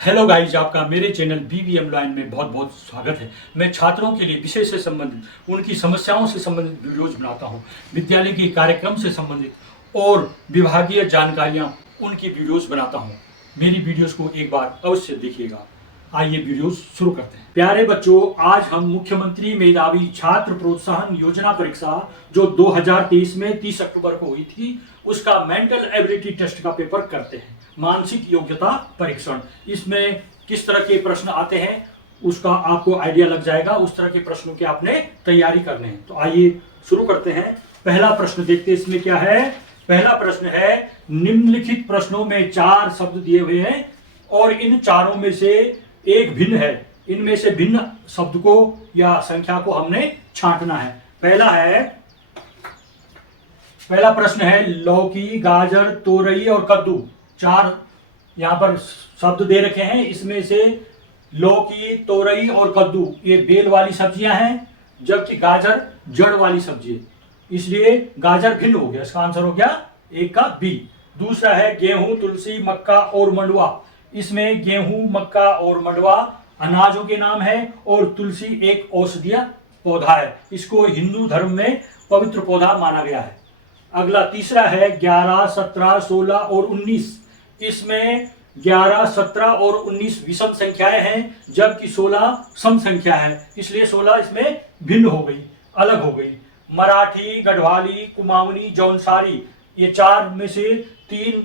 Hello guys, आपका मेरे channel BBM line में बहुत बहुत स्वागत है। मैं छात्रों के लिए विषय से संबंधित, उनकी समस्याओं से संबंधित वीडियोज बनाता हूं। विद्यालय के कार्यक्रम से संबंधित और विभागीय जानकारियां उनकी वीडियोज बनाता हूं। मेरी वीडियोज को एक बार अवश्य देखिएगा। आइए वीडियोज शुरू करते हैं। प्यारे बच्चों, आज हम मुख्यमंत्री मेधावी छात्र प्रोत्साहन योजना परीक्षा जो 2023 में 30 अक्टूबर को हुई थी, उसका मेंटल एबिलिटी टेस्ट का पेपर करते हैं। मानसिक योग्यता परीक्षण, इसमें किस तरह के प्रश्न आते हैं उसका आपको आइडिया लग जाएगा। उस तरह के प्रश्नों की आपने तैयारी करने हैं। तो आइए शुरू करते हैं। पहला प्रश्न देखते हैं इसमें क्या है। पहला प्रश्न है, निम्नलिखित प्रश्नों में 4 शब्द दिए हुए हैं और इन चारों में से एक भिन्न है। इनमें से भिन्न शब्द को या संख्या को हमने छांटना है। पहला प्रश्न है, लौकी, गाजर, तोरई और कद्दू। 4 यहां पर शब्द दे रखे हैं। इसमें से लौकी, तोरई और कद्दू ये बेल वाली सब्जियां हैं, जबकि गाजर जड़ वाली सब्जी है, इसलिए गाजर भिन्न हो गया। इसका आंसर हो गया एक का बी। दूसरा है, गेहूं, तुलसी, मक्का और मंडुआ। इसमें गेहूं, मक्का और मंडुआ अनाजों के नाम है और तुलसी एक औषधीय पौधा है। इसको हिंदू धर्म में पवित्र पौधा माना गया है। अगला तीसरा है, 11, 17, 16 और 19। इसमें 11, 17 और 19 विषम संख्याएं हैं, जबकि 16 सम संख्या है, इसलिए 16 इसमें भिन्न हो गई, अलग हो गई। मराठी, गढ़वाली, कुमाऊनी, जौनसारी, ये 4 में से 3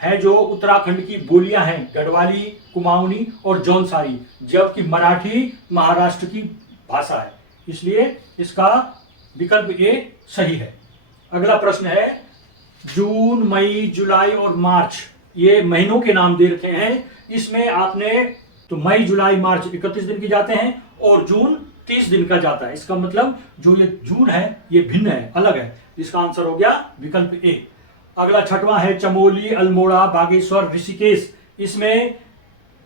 है जो उत्तराखंड की बोलियां हैं, गढ़वाली, कुमाऊनी और जौनसारी, जबकि मराठी महाराष्ट्र की भाषा है, इसलिए इसका विकल्प ए सही है। अगला प्रश्न है, जून, मई, जुलाई और मार्च ये महीनों के नाम दे रखे हैं। इसमें आपने तो मई, जुलाई, मार्च 31 दिन के जाते हैं और जून 30 दिन का जाता है। इसका मतलब जो ये जून है ये भिन्न है, अलग है। इसका आंसर हो गया विकल्प ए। अगला छठवां है, चमोली, अल्मोड़ा, बागेश्वर, ऋषिकेश। इसमें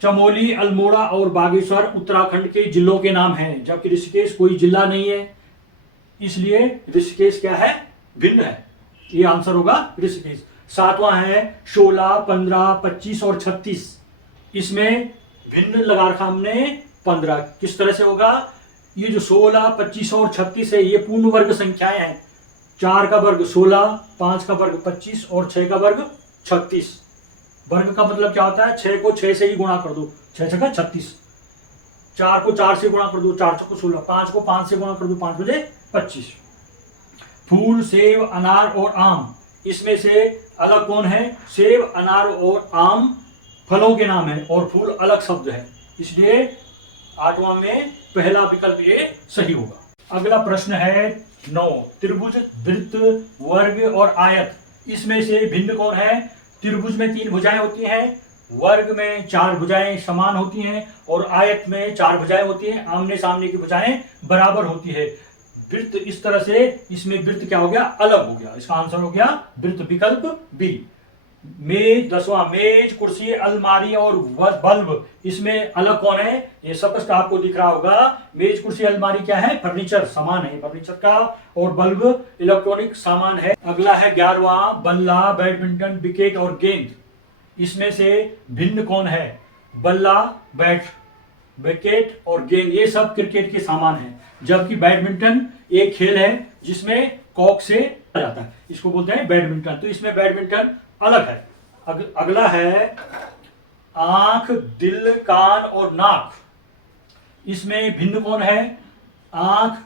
चमोली, अल्मोड़ा और बागेश्वर उत्तराखंड के जिलों के नाम हैं, जबकि ऋषिकेश कोई जिला नहीं है, इसलिए ऋषिकेश क्या है, भिन्न है। ये आंसर होगा ऋषिकेश। 7वां है, 16, 15, 25 और 36। इसमें भिन्न लगा रखा हमने 15। किस तरह से होगा, ये जो 16, 25 और 36 है ये पूर्ण वर्ग संख्याएं हैं। 4 का वर्ग 16, 5 का वर्ग 25 और 6 का वर्ग 36। वर्ग का मतलब क्या होता है, 6 को 6 से ही गुणा कर दो, 6 6 का 36। 4 को 4 से गुणा कर दो, 4 6 को 16। 5 को 5 से गुणा कर दो, 5 बजे 25। फूल, सेब, अनार और आम। इसमें से अलग कौन है, सेब, अनार और आम फलों के नाम है और फूल अलग शब्द है, इसलिए 8वां में पहला विकल्प ए सही होगा। अगला प्रश्न है 9, त्रिभुज, वृत्त, वर्ग और आयत। इसमें से भिन्न कौन है। त्रिभुज में 3 भुजाएं होती हैं, वर्ग में 4 भुजाएं समान होती हैं और आयत में 4 भुजाएं होती हैं, आमने सामने की भुजाएं बराबर होती है। वृत्त इस तरह से, इसमें वृत्त क्या हो गया, अलग हो गया। इसका आंसर हो गया वृत्त, विकल्प बी। मेज, 10वां, मेज, कुर्सी, अलमारी और बल्ब। इसमें अलग कौन है, ये स्पष्ट आपको दिख रहा होगा। मेज, कुर्सी, अलमारी क्या है, फर्नीचर सामान है फर्नीचर का, और बल्ब इलेक्ट्रॉनिक सामान है। अगला है 11वां, बल्ला, बैडमिंटन, विकेट और गेंद। इसमें से भिन्न कौन है, बल्ला, बैट, विकेट और गेंद ये सब क्रिकेट के सामान हैं, जबकि बैडमिंटन एक खेल है जिसमें कॉक से जाता है, इसको बोलते हैं बैडमिंटन। तो इसमें बैडमिंटन अलग है। अगला है आंख, दिल, कान और नाक। इसमें भिन्न कौन है। आंख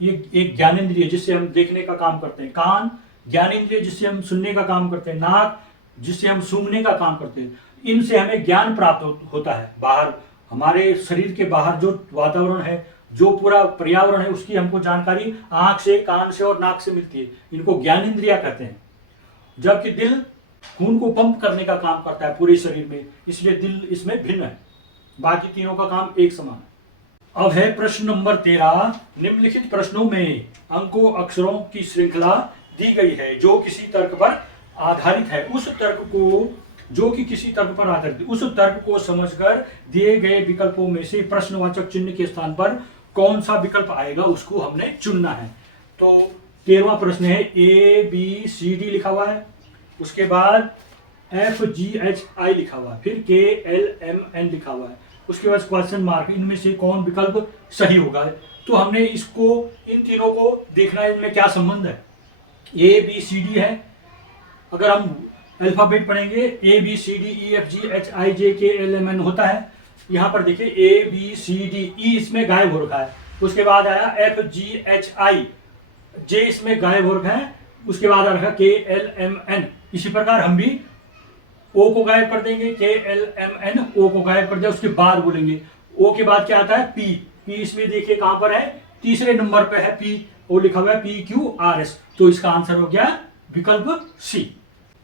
ये एक ज्ञानेंद्रिय जिससे हम देखने का काम करते हैं, कान ज्ञानेंद्रिय जिससे हम सुनने का काम करते हैं, नाक जिससे हम सूंघने का काम करते हैं। इनसे हमें ज्ञान प्राप्त होता है। बाहर हमारे शरीर के बाहर जो वातावरण है, जो पूरा पर्यावरण है, उसकी हमको जानकारी आंख से, कान से और नाक से मिलती है। इनको ज्ञानेंद्रिया कहते हैं। जबकि दिल खून को पंप करने का काम करता है पूरे शरीर में, इसलिए दिल इसमें भिन्न है। बाकी तीनों का काम एक समान है। अब है प्रश्न नंबर 13, निम्नलिखित प्रश्नों में अंकों, अक्षरों की श्रृंखला दी गई है जो किसी तर्क पर आधारित है। उस तर्क को समझकर दिए गए विकल्पों में से प्रश्नवाचक चिन्ह के स्थान पर कौन सा विकल्प आएगा उसको हमने चुनना है। तो 13वां प्रश्न है, A B C D लिखा हुआ है। उसके बाद FGHI लिखा हुआ है, फिर KLMN लिखा हुआ है, उसके बाद क्वेश्चन मार्क, इनमें से कौन विकल्प सही होगा। तो हमने इसको, इन तीनों को देखना है इनमें क्या संबंध है। ABCD है, अगर हम अल्फाबेट पढ़ेंगे ABCDEFGHIJKLMN होता है। यहाँ पर देखिए ABCD, E इसमें गायब हो रखा है, उसके बाद आया FGHI, J इसमें गायब हो रखा है, उसके बाद आ रखा KLMN। इसी प्रकार हम भी O को गायब कर देंगे, KLMN O को गायब कर दिया, उसके बाद बोलेंगे O के बाद क्या आता है P इसमें देखिए कहां पर है, तीसरे नंबर पे है P, O लिखा हुआ है PQRS। तो इसका आंसर हो गया विकल्प C।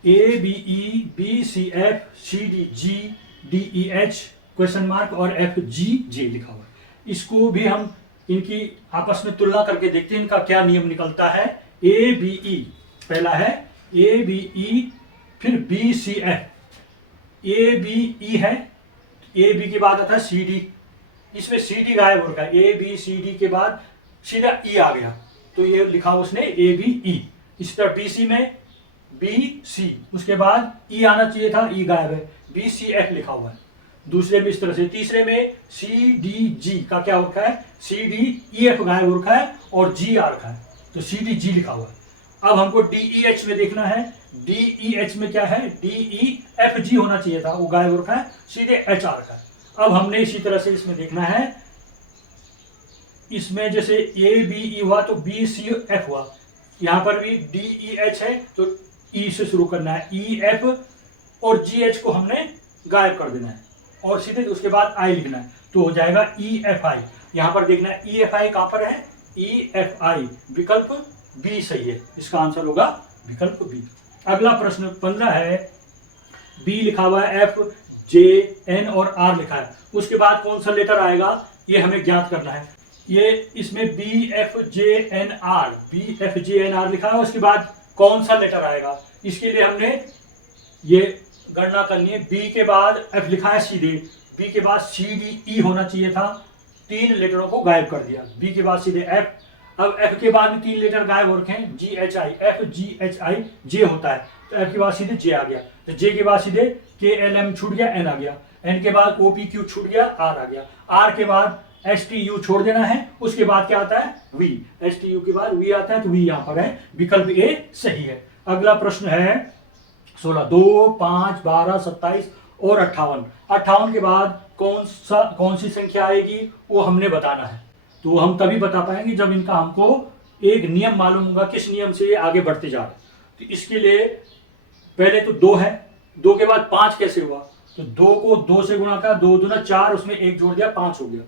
ABEBCFCDGDEH क्वेश्चन मार्क और FGJ लिखा हुआ है। इसको भी हम इनकी आपस में तुलना करके देखते हैं इनका क्या नियम निकलता है। ABE पहला है ABE, फिर BCF, ABE है, AB के बाद आता है CD, इसमें CD गायब हो रखा है, ABCD के बाद सीधा E आ गया, तो ये लिखा उसने ABE। इसी तरह BC में BC, उसके बाद E आना चाहिए था, E गायब है, BCF लिखा हुआ है दूसरे में इस तरह से। तीसरे में CDG का क्या हो रखा है, CDEF गायब हो रखा है और G आ रखा है, तो CDG लिखा हुआ है। अब हमको DEH में देखना है, DEH में क्या है, DEFG होना चाहिए था, वो गायब हो रखा है, सीधे H आ रखा है। अब हमने इसी तरह से इसमें देखना है, इसमें जैसे ABE हुआ तो BCF हुआ, यहाँ पर भी DEH है तो E से शुरू करना है, EF और GH को हमने गायब कर देना है और सीधे उसके बाद I लिखना है, तो हो जाएगा EFI। यहाँ पर देखना है EFI कहाँ पर है, EFI, विकल्प B सही है, इसका आंसर होगा विकल्प B। अगला प्रश्न 15 है, B लिखा हुआ है, F, J, N और R लिखा है, उसके बाद कौन सा लेटर आएगा ये हमें ज्ञात करना है। ये इसमें BFJNR लिखा है, उसके बाद कौन सा लेटर आएगा, इसके लिए हमने ये गणना करनी है। B के बाद F लिखा है सीधे, B के बाद CDE होना चाहिए था, 3 लेटरों को गायब कर दिया, B के बाद सीधे F, अब F के बाद भी 3 लेटर गायब हो रखे हैं, GHI, FGHI J होता है, तो F के बाद सीधे J आ गया, तो J के बाद सीधे KLM छूट गया, N आ गया, N के बाद OPQ छूट गया, R आ गया, R के बाद STU छोड़ देना है, उसके बाद क्या आता है V, STU के बाद V आता है, तो V यहाँ पर है, विकल्प A सही है। अगला प्रश्न है 16, 2, 5, 12, 27 और 58। 58 के बाद कौन सी संख्या आएगी वो हमने बताना है, तो हम तभी बता पाएंगे जब इनका हमको एक नियम मालूम होगा, किस नियम से आगे बढ़ते जा रहे हैं। तो इसके लिए पहले तो 2 है, 2 के बाद 5 कैसे हुआ, तो 2 को 2 से गुणा कर, 2 दूना 4, उसमें 1 जोड़ दिया, 5 हो गया।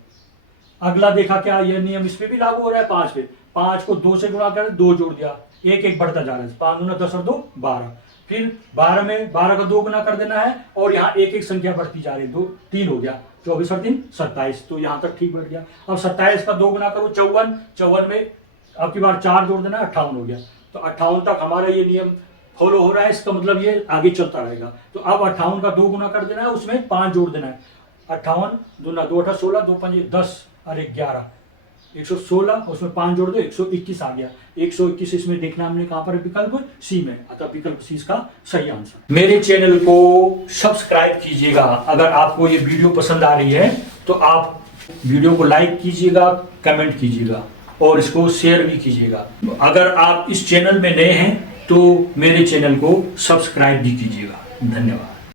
अगला देखा क्या यह नियम इस पे भी लागू हो रहा है, 5 पे, 5 को 2 से गुणा कर, 2 जोड़ दिया, 1 1 बढ़ता जा रहा है, 5 दूना 10 और 2 12। फिर 12 में 12 का 2 गुना कर देना है और यहाँ एक एक संख्या बढ़ती जा रही है, 2 3 हो गया, 24 और 3 27, तो यहाँ तक ठीक बढ़ गया। अब 27 का 2 गुना करो 54, 54 में अब की बार 4 जोड़ देना, 58 हो गया, तो 58 तक हमारा ये नियम फॉलो हो रहा है, इसका मतलब ये आगे चलता रहेगा। तो अब 58 का 2 गुना कर देना है, उसमें 5 जोड़ देना है, 58 दूना 2 8 16, 2 5 10 और 11, 116, उसमें 5 जोड़ दो, 121 आ गया, 121 इसमें देखना हमने कहां पर, विकल्प सी में, अतः विकल्प सी इसका सही आंसर। मेरे चैनल को सब्सक्राइब कीजिएगा, अगर आपको ये वीडियो पसंद आ रही है तो आप वीडियो को लाइक कीजिएगा, कमेंट कीजिएगा और इसको शेयर भी कीजिएगा। अगर आप इस चैनल में नए हैं तो मेरे चैनल को सब्सक्राइब भी कीजिएगा। धन्यवाद।